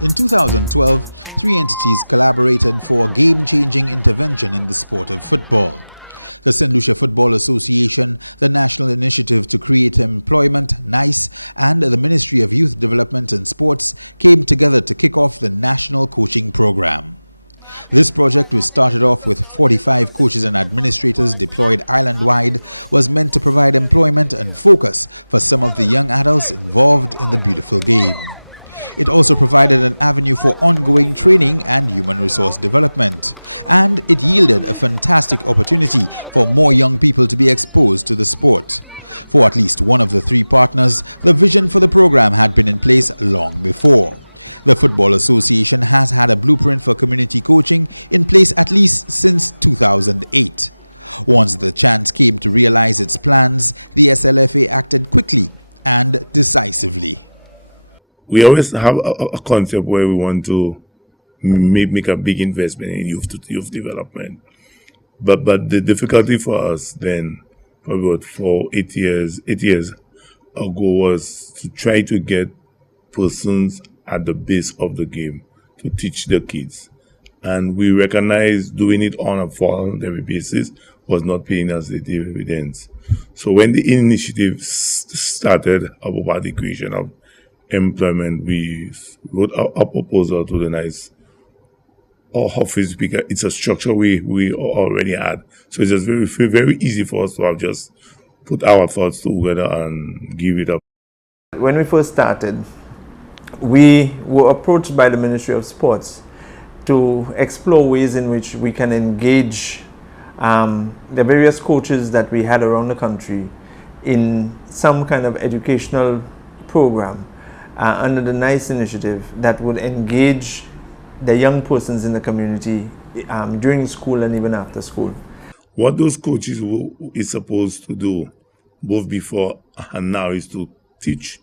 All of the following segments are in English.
In 2012, 3 entities collaborated for a game-changing intervention in the sport of football. The St. Lucia Football Association, the National Initiative to Create Employment, NICE, and the Ministry of Youth Development and Sports came together to kick off the National Coaching Program. This project, which started off with 45 coaches and administrators deployed island-wide, was meant to provide employment and focus for some of the young adults involved in the beautiful game. It also provided an avenue for ongoing training and human resource development, and it yielded a fantastic opportunity for more young people to be exposed to the sport. For at least one of the 3 partners, the vision for the program had been in place long before. The Football Association has had a blueprint for community coaching in place at least since 2008. Once the chance came to realize its plans, the SLFA acted quickly and decisively. We always have a concept where we want to make a big investment in youth development. But the difficulty for us then, probably about 8 years ago, was to try to get persons at the base of the game to teach the kids. And we recognized doing it on a voluntary basis was not paying us the dividends. So when the initiative started about the creation of employment, we wrote a proposal to the NICE office because it's a structure we already had. So it's just very easy for us to have just put our thoughts together and give it up. When we first started, we were approached by the Ministry of Sports to explore ways in which we can engage the various coaches that we had around the country in some kind of educational program under the NICE initiative that would engage the young persons in the community during school and even after school. What those coaches is supposed to do, both before and now, is to teach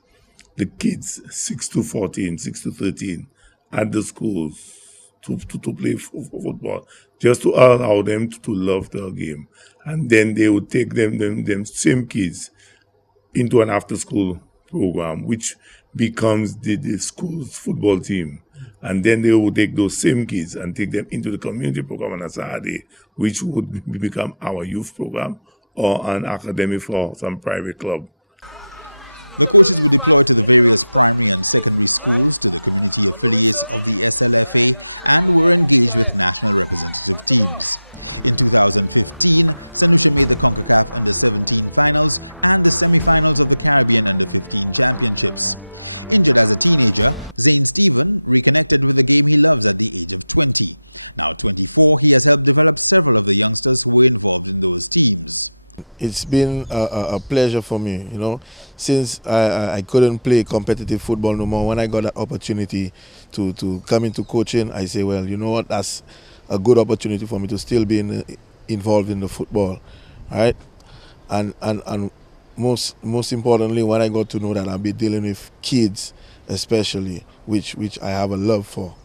the kids 6 to 14, 6 to 13 at the schools to play football, just to allow them to love the game. And then they would take them same kids into an after-school program, which becomes the school's football team. And then they would take those same kids and take them into the community program on a Saturday, which would become our youth program or an academy for some private club. The coaches were deployed to the various primary and secondary schools, to the community affiliates of the SLFA, and were engaged with national representative teams. In 2015, St. Lucia made the CONCACAF Under-17 finals and the semi-finals of the Caribbean Under-15 championships. Injured as a teenager, Zane Stephen reconnected with the game he loves at the age of 20. Now 24, he has helped develop several of the youngsters who were involved in those teams. It's been a pleasure for me, since I couldn't play competitive football no more. When I got that opportunity to come into coaching, I say, well, you know what, that's a good opportunity for me to still be involved in the football, right? And most importantly, when I got to know that I'll be dealing with kids, especially, which I have a love for.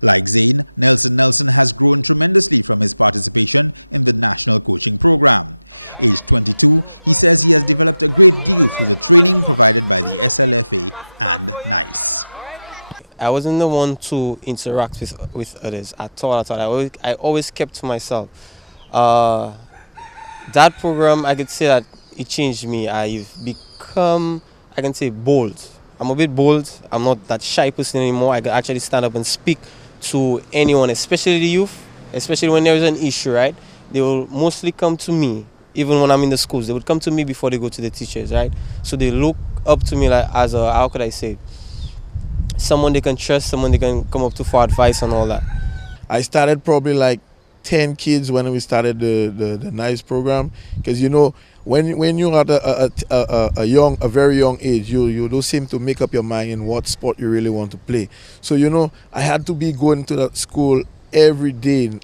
Like Zane, Nelson has grown tremendously from his participation in the national coaching program. Aged 22, he says he has developed a great deal through the training provided by the SLFA and NICE. I wasn't the one to interact with others at all. I always kept to myself. That program, I could say that it changed me. I've become, I can say, bold. I'm a bit bold. I'm not that shy person anymore. I can actually stand up and speak to anyone, especially the youth, especially when there is an issue, right? They will mostly come to me, even when I'm in the schools. They would come to me before they go to the teachers, right? So they look up to me like as a, how could I say, someone they can trust, someone they can come up to for advice and all that. I started probably like 10 kids when we started the NICE program, because when you're at a very young age, you don't seem to make up your mind in what sport you really want to play. So I had to be going to that school every day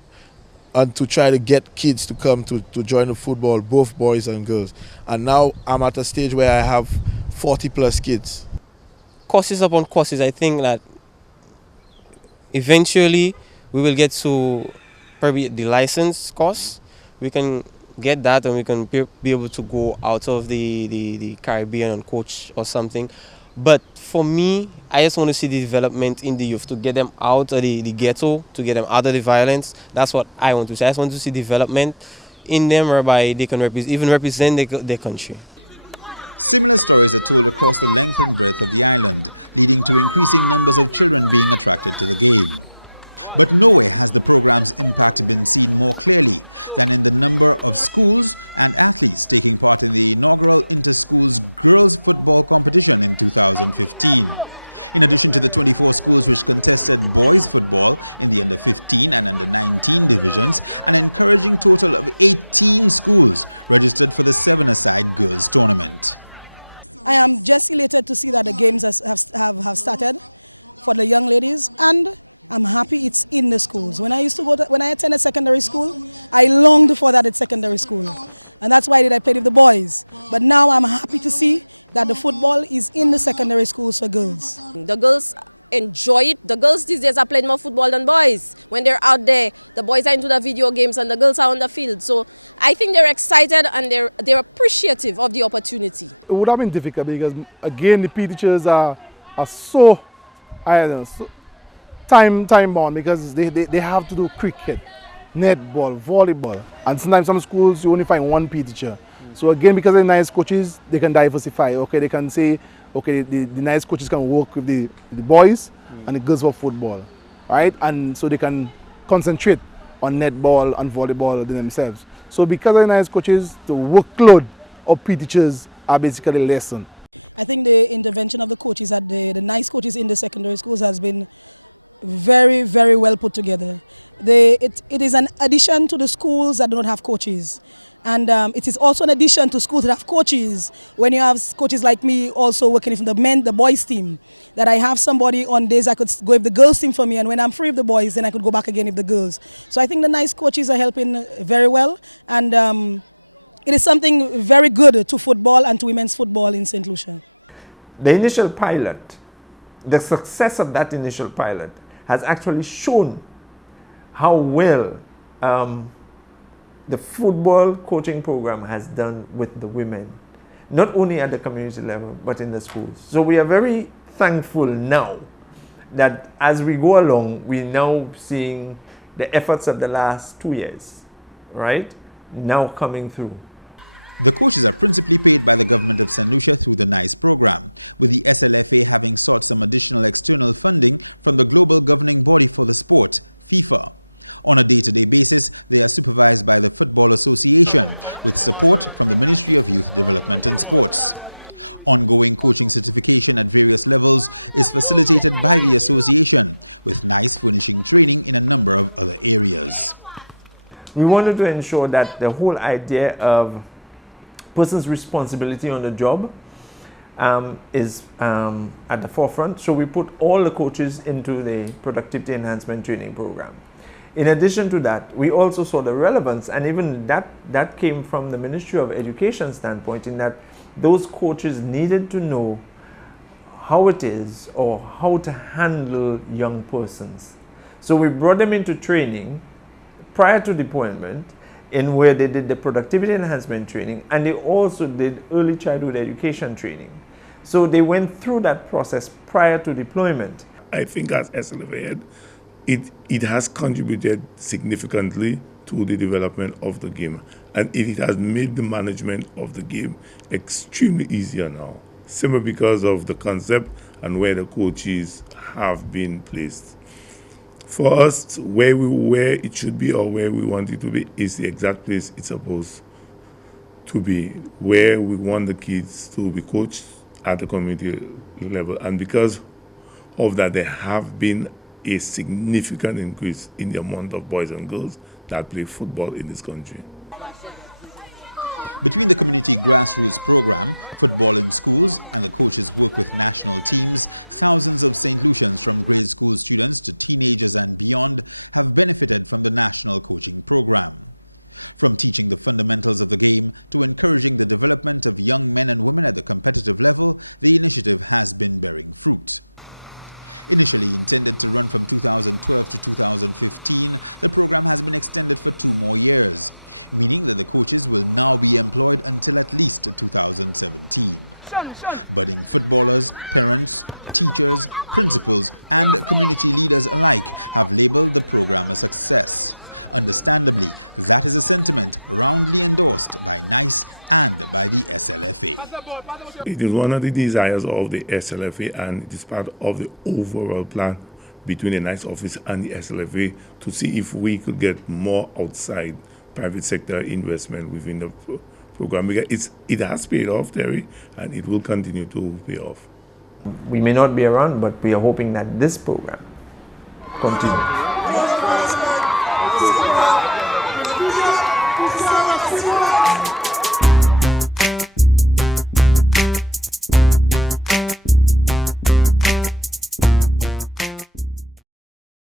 and to try to get kids to come to join the football, both boys and girls. And now I'm at a stage where I have 40 plus kids. Courses upon courses, I think that eventually we will get to probably the license course. We can get that and we can be able to go out of the Caribbean and coach or something. But for me, I just want to see the development in the youth, to get them out of the ghetto, to get them out of the violence. That's what I want to see. I just want to see development in them whereby they can even represent their country. Similar stories are told across the length and breadth of the island, leading to increasing numbers of children being attracted to the game. But nowhere has the program's impact been seen more clearly than in the number of schools and athletes taking part in the inaugural Inter-Schools Girls Football Competition in 2015. In addition to the 24 schools which contested boys football in the under-15 and under-19 divisions, an encouraging total of 18 schools registered for the 7-a-side girls tournament. I am just elated to see that the games have started for the young ladies, and I'm happy it's in the schools. When I attended secondary school, I longed for that at secondary school. And that's why I played with the boys. But now I'm happy to see that the football is in the secondary schools for girls. The girls enjoy it. The girls these days are playing more football than boys. When they're out there, the boys are into the video games and the girls are on the field. So I think they're excited and they're appreciative of the opportunity. It would have been difficult because, again, the PE teachers are so, I don't know, so time bound, because they have to do cricket, netball, volleyball, and sometimes some schools you only find one PE teacher. So again, because they're nice coaches, they can diversify. Okay, they can say, okay, the nice coaches can work with the boys and the girls for football, right? And so they can concentrate on netball and volleyball themselves. So because they're nice coaches, the workload of PE teachers are basically lessened. I think the intervention of the coaches at the nice coaches in the secondary schools has been very, very well put together. It is an addition to the schools that do not have coaches. And it is also an addition to schools that have coaches. When you have coaches like me also working for the boys team, that I have somebody on days I could go with the girls team for me, and when I'm free with the boys, then I could go back again with the girls. So I think the nice coaches are helping very well. And it is something very good to football and to women's football in St. Lucia. The initial pilot, the success of that initial pilot has actually shown how well the football coaching program has done with the women, not only at the community level, but in the schools. So we are very thankful now that as we go along, we're now seeing the efforts of the last 2 years, right, now coming through. The coaches are principally paid by the government of St. Lucia through the NICE program, with the SLFA having sought some additional external funding from the global governing body for the sport, FIFA. On a day-to-day basis, they are supervised by the Football Association, with support from the Ministry of Youth Development and Sports. Ongoing coaching certification at various levels is facilitated by the association, with NICE furnishing training in a number of other areas. We wanted to ensure that the whole idea of person's responsibility on the job is at the forefront. So we put all the coaches into the productivity enhancement training program. In addition to that, we also saw the relevance, and even that came from the Ministry of Education standpoint, in that those coaches needed to know how it is or how to handle young persons. So we brought them into training prior to deployment, in where they did the productivity enhancement training, and they also did early childhood education training. So they went through that process prior to deployment. I think as SLFA, it has contributed significantly to the development of the game, and it has made the management of the game extremely easier now, simply because of the concept and where the coaches have been placed. For us, where it should be or where we want it to be is the exact place it's supposed to be, where we want the kids to be coached at the community level. And because of that, there have been a significant increase in the amount of boys and girls that play football in this country. Between the community grassroots program, football in schools, and the coaches' work with national teams, thousands of St. Lucians, from grade school students to teenagers and beyond, have benefited from the national coaching program. From teaching the fundamentals of the game to encouraging the development of young men and women at the competitive level, the initiative has been bearing fruit. Initially intended to run from 2012 to 2015, the program has been extended for 2 more years, meaning that the coaches will now be employed until at least 2017. Budding footballers, parents, teachers, principals, and community leaders alike have labeled the program a success. Understandably, that is a sentiment roundly endorsed by NICE and by the SLFA. It is one of the desires of the SLFA, and it is part of the overall plan between the NICE office and the SLFA to see if we could get more outside private sector investment within the program, because it has paid off, Terry, and it will continue to pay off. We may not be around, but we are hoping that this program continues.